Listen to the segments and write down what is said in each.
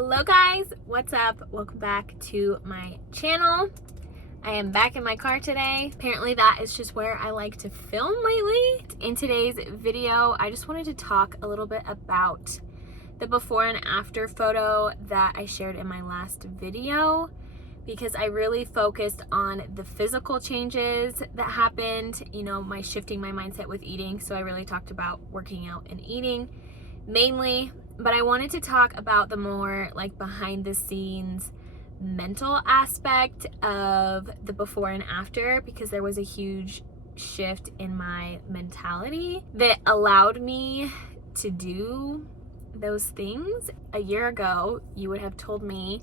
Hello guys, what's up? Welcome back to my channel. I am back in my car today. Apparently that is just where I like to film lately. In today's video, I just wanted to talk a little bit about the before and after photo that I shared in my last video, because I really focused on the physical changes that happened, my shifting my mindset with eating. So I really talked about working out and eating mainly, but I wanted to talk about the more like behind the scenes mental aspect of the before and after, because there was a huge shift in my mentality that allowed me to do those things. A year ago, you would have told me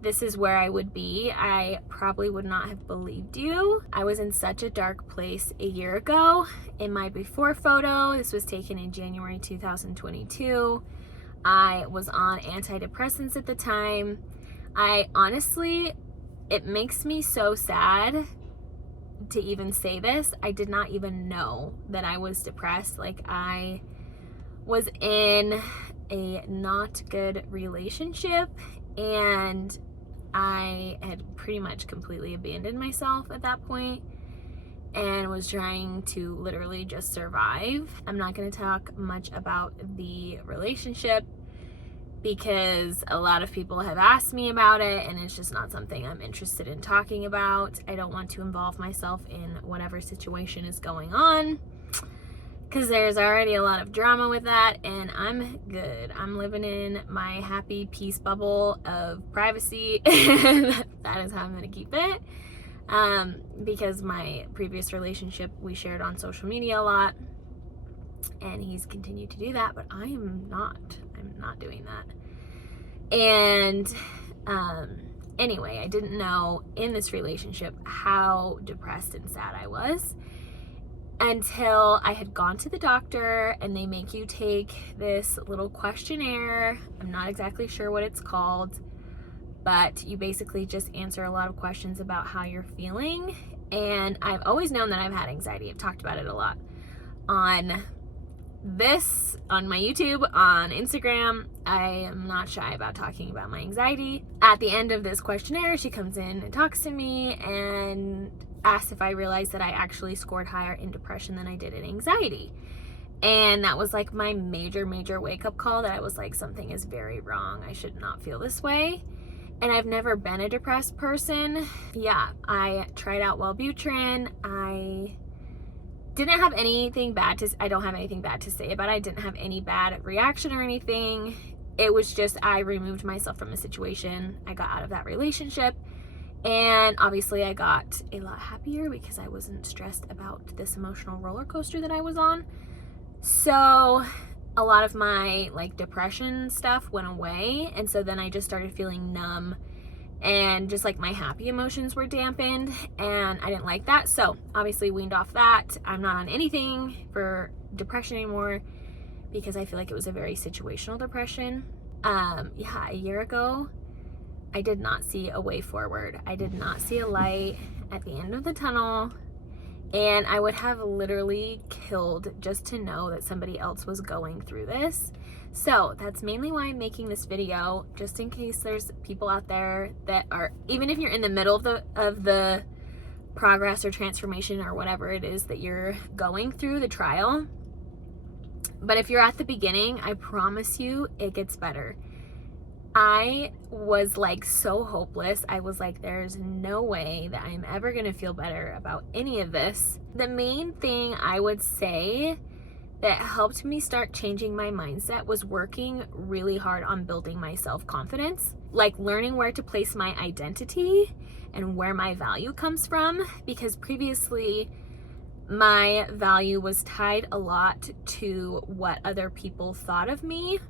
this is where I would be. I probably would not have believed you. I was in such a dark place a year ago. In my before photo, this was taken in January 2022. I was on antidepressants at the time. It makes me so sad to even say this. I did not even know that I was depressed. Like, I was in a not good relationship and I had pretty much completely abandoned myself at that point and was trying to literally just survive. I'm not going to talk much about the relationship because a lot of people have asked me about it and it's just not something I'm interested in talking about. I don't want to involve myself in whatever situation is going on because there's already a lot of drama with that, and I'm good. I'm living in my happy peace bubble of privacy and that is how I'm going to keep it. Because my previous relationship, we shared on social media a lot and he's continued to do that, but I'm not doing that. And anyway, I didn't know in this relationship how depressed and sad I was until I had gone to the doctor, and they make you take this little questionnaire. I'm not exactly sure what it's called, but you basically just answer a lot of questions about how you're feeling. And I've always known that I've had anxiety. I've talked about it a lot on my YouTube, on Instagram. I am not shy about talking about my anxiety. At the end of this questionnaire, she comes in and talks to me and asks if I realized that I actually scored higher in depression than I did in anxiety. And that was like my major wake-up call that I was like, something is very wrong. I should not feel this way. And I've never been a depressed person. Yeah, I tried out Wellbutrin. I don't have anything bad to say about it. I didn't have any bad reaction or anything. It was just I removed myself from a situation. I got out of that relationship. And obviously I got a lot happier because I wasn't stressed about this emotional roller coaster that I was on. So a lot of my depression stuff went away. And so then I just started feeling numb and just my happy emotions were dampened, and I didn't like that. So obviously weaned off that. I'm not on anything for depression anymore because I feel like it was a very situational depression. A year ago, I did not see a way forward. I did not see a light at the end of the tunnel, and I would have literally killed just to know that somebody else was going through this. So that's mainly why I'm making this video, just in case there's people out there that are, even if you're in the middle of the progress or transformation or whatever it is that you're going through, the trial. But if you're at the beginning, I promise you it gets better. I was so hopeless. I was like, there's no way that I'm ever going to feel better about any of this. The main thing I would say that helped me start changing my mindset was working really hard on building my self-confidence, learning where to place my identity and where my value comes from, because previously my value was tied a lot to what other people thought of me.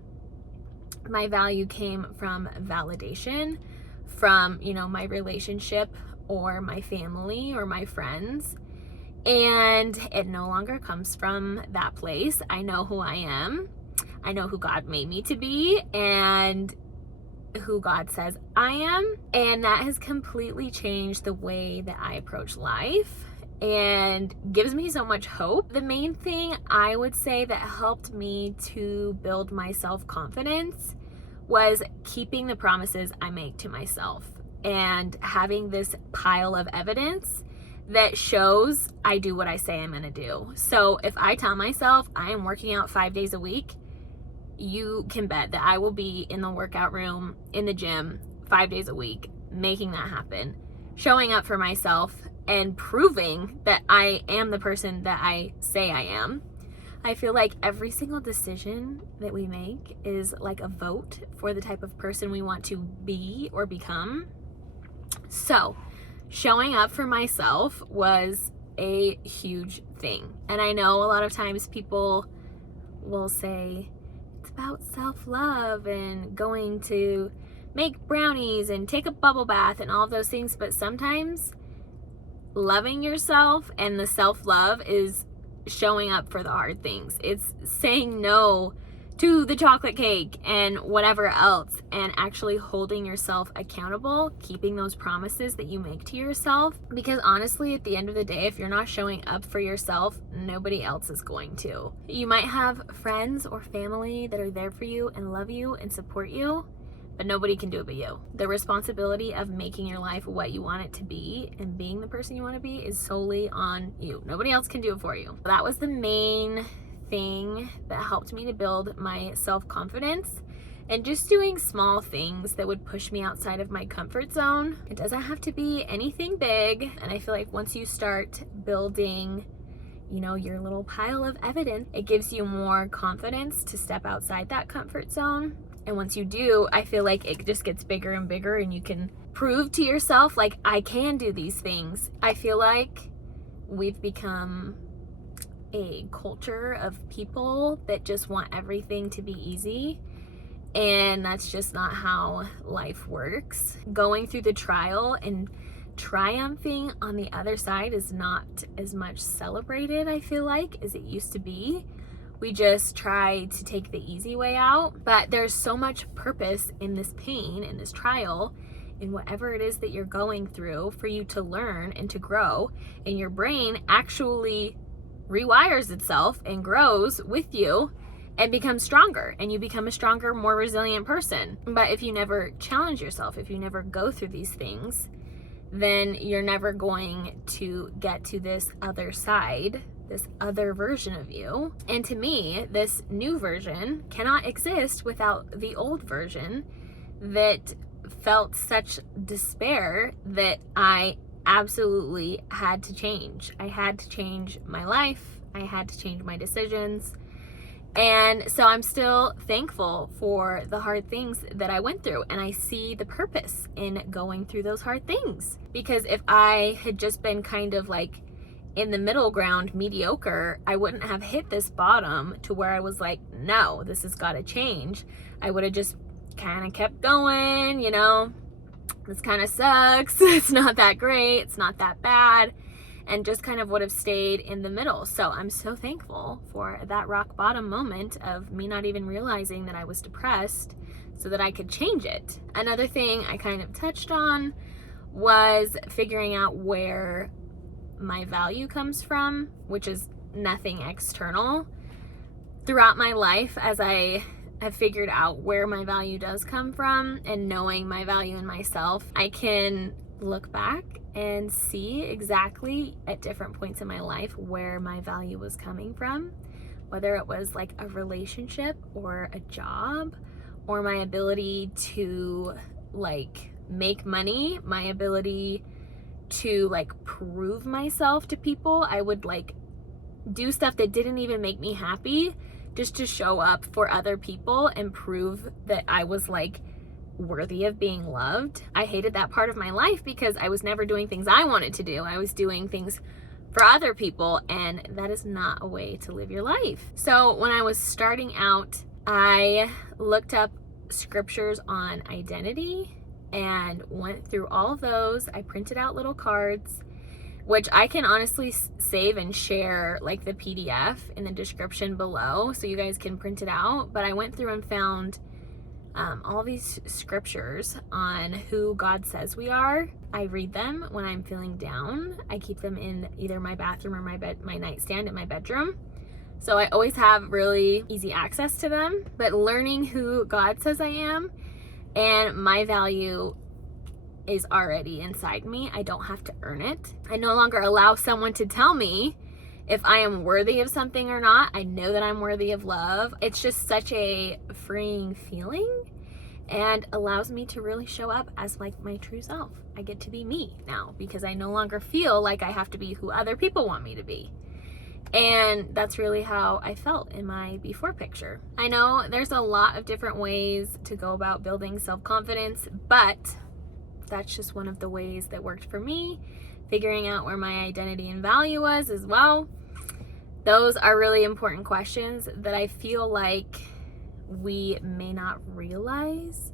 My value came from validation from, my relationship or my family or my friends. And it no longer comes from that place. I know who I am. I know who God made me to be and who God says I am. And that has completely changed the way that I approach life and gives me so much hope. The main thing I would say that helped me to build my self-confidence was keeping the promises I make to myself and having this pile of evidence that shows I do what I say I'm going to do. So if I tell myself I am working out 5 days a week, you can bet that I will be in the workout room, in the gym, 5 days a week, making that happen, showing up for myself and proving that I am the person that I say I am. I feel like every single decision that we make is like a vote for the type of person we want to be or become. So, showing up for myself was a huge thing. And I know a lot of times people will say it's about self-love and going to make brownies and take a bubble bath and all of those things, but sometimes loving yourself and the self-love is showing up for the hard things. It's saying no to the chocolate cake and whatever else, and actually holding yourself accountable, keeping those promises that you make to yourself. Because honestly, at the end of the day, if you're not showing up for yourself, nobody else is going to. You might have friends or family that are there for you and love you and support you, but nobody can do it but you. The responsibility of making your life what you want it to be and being the person you want to be is solely on you. Nobody else can do it for you. That was the main thing that helped me to build my self-confidence, and just doing small things that would push me outside of my comfort zone. It doesn't have to be anything big, and I feel like once you start building, your little pile of evidence, it gives you more confidence to step outside that comfort zone. And once you do, I feel like it just gets bigger and bigger, and you can prove to yourself, like, I can do these things. I feel like we've become a culture of people that just want everything to be easy, and that's just not how life works. Going through the trial and triumphing on the other side is not as much celebrated, I feel like, as it used to be. We just try to take the easy way out, but there's so much purpose in this pain, in this trial, in whatever it is that you're going through, for you to learn and to grow, and your brain actually rewires itself and grows with you and becomes stronger, and you become a stronger, more resilient person. But if you never challenge yourself, if you never go through these things, then you're never going to get to this other side, this other version of you. And to me, this new version cannot exist without the old version that felt such despair that I absolutely had to change. I had to change my life. I had to change my decisions. And so I'm still thankful for the hard things that I went through, and I see the purpose in going through those hard things. Because if I had just been kind of like in the middle ground, mediocre, I wouldn't have hit this bottom to where I was like, no, this has got to change. I would have just kind of kept going, this kind of sucks, it's not that great, it's not that bad, and just kind of would have stayed in the middle. So I'm so thankful for that rock bottom moment of me not even realizing that I was depressed so that I could change it. Another thing I kind of touched on was figuring out where my value comes from, which is nothing external. Throughout my life, as I have figured out where my value does come from and knowing my value in myself, I can look back and see exactly at different points in my life where my value was coming from, whether it was like a relationship or a job, or my ability to like make money, my ability to like prove myself to people. I would like do stuff that didn't even make me happy just to show up for other people and prove that I was like worthy of being loved. I hated that part of my life because I was never doing things I wanted to do. I was doing things for other people, and that is not a way to live your life. So when I was starting out, I looked up scriptures on identity and went through all of those. I printed out little cards, which I can honestly save and share like the PDF in the description below so you guys can print it out. But I went through and found all these scriptures on who God says we are. I read them when I'm feeling down. I keep them in either my bathroom or my nightstand in my bedroom So I always have really easy access to them. But learning who God says I am and my value is already inside me. I don't have to earn it. I no longer allow someone to tell me if I am worthy of something or not. I know that I'm worthy of love. It's just such a freeing feeling and allows me to really show up as like my true self. I get to be me now because I no longer feel like I have to be who other people want me to be. And that's really how I felt in my before picture. I know there's a lot of different ways to go about building self-confidence, but that's just one of the ways that worked for me. Figuring out where my identity and value was as well. Those are really important questions that I feel like we may not realize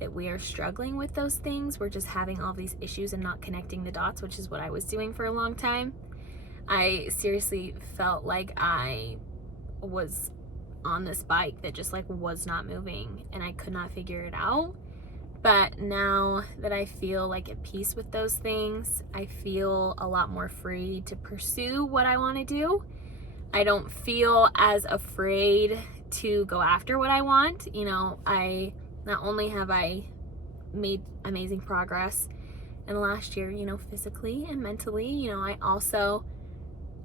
that we are struggling with those things. We're just having all these issues and not connecting the dots, which is what I was doing for a long time. I seriously felt like I was on this bike that just like was not moving and I could not figure it out. But now that I feel like at peace with those things, I feel a lot more free to pursue what I want to do. I don't feel as afraid to go after what I want. You know, not only have I made amazing progress in the last year, you know, physically and mentally, you know, I also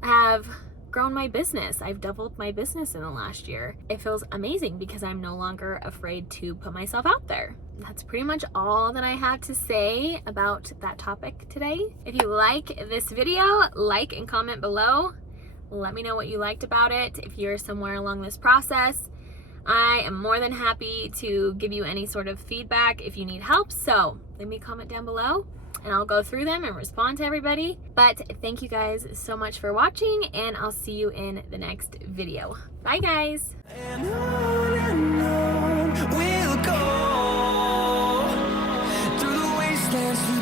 have grown my business. I've doubled my business in the last year. It feels amazing because I'm no longer afraid to put myself out there. That's pretty much all that I have to say about that topic today. If you like this video, like and comment below. Let me know what you liked about it. If you're somewhere along this process, I am more than happy to give you any sort of feedback if you need help. So leave me a comment down below and I'll go through them and respond to everybody. But thank you guys so much for watching and I'll see you in the next video. Bye guys. And on we'll go through the wastelands, through